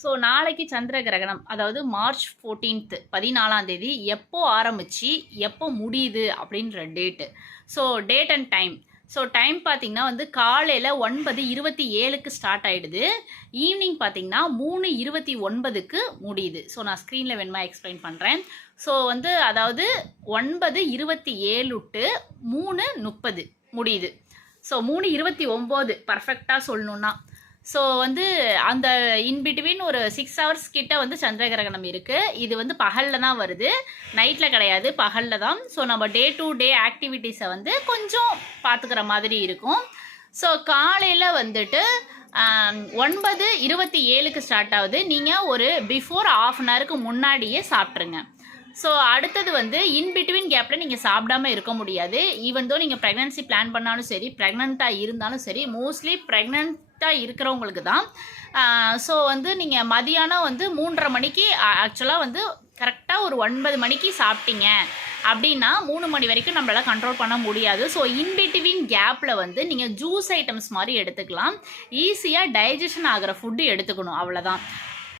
So நாளைக்கு சந்திர கிரகணம், அதாவது மார்ச் 14th 14ஆம் தேதி எப்போ ஆரம்பித்து எப்போ முடியுது அப்படின்ற date. So date and time. So time பார்த்திங்கன்னா வந்து காலையில் 9:27க்கு ஸ்டார்ட் ஆகிடுது. ஈவினிங் பார்த்திங்கன்னா 3:29க்கு முடியுது. ஸோ நான் ஸ்க்ரீனில் வேணுமா எக்ஸ்பிளைன் பண்ணுறேன். ஸோ வந்து அதாவது 9:27 டு 3:30 முடியுது. ஸோ 3:29 பர்ஃபெக்டாக சொல்லணுன்னா. ஸோ வந்து அந்த இன்பிட்வீன் ஒரு 6 hours கிட்ட வந்து சந்திர கிரகணம் இருக்குது. இது வந்து பகலில் தான் வருது, நைட்டில் கிடையாது, பகலில் தான். ஸோ நம்ம டே டு டே ஆக்டிவிட்டீஸை வந்து கொஞ்சம் பார்த்துக்கிற மாதிரி இருக்கும். ஸோ காலையில் வந்துட்டு 9:27க்கு ஸ்டார்ட் ஆகுது. நீங்கள் ஒரு பிஃபோர் ½ an hourக்கு முன்னாடியே சாப்பிட்ருங்க. ஸோ அடுத்தது வந்து இன்பிட்வீன் கேப்பில் நீங்கள் சாப்பிடாமல் இருக்க முடியாது. ஈவன் தோ நீங்கள் ப்ரெக்னன்சி பிளான் பண்ணாலும் சரி, ப்ரெக்னெண்ட்டாக இருந்தாலும் சரி, மோஸ்ட்லி ப்ரெக்னெண்ட்டாக இருக்கிறவங்களுக்கு தான். ஸோ வந்து நீங்கள் மதியானம் வந்து 3:30 மணிக்கு, ஆக்சுவலாக வந்து கரெக்டாக ஒரு 9 மணிக்கு சாப்பிட்டீங்க அப்படின்னா 3 மணி வரைக்கும் நம்மளால் கண்ட்ரோல் பண்ண முடியாது. ஸோ இன்பிட்வீன் கேப்பில் வந்து நீங்கள் ஜூஸ் ஐட்டம்ஸ் மாதிரி எடுத்துக்கலாம். ஈஸியாக டைஜஷன் ஆகிற ஃபுட்டு எடுத்துக்கணும், அவ்வளோதான்.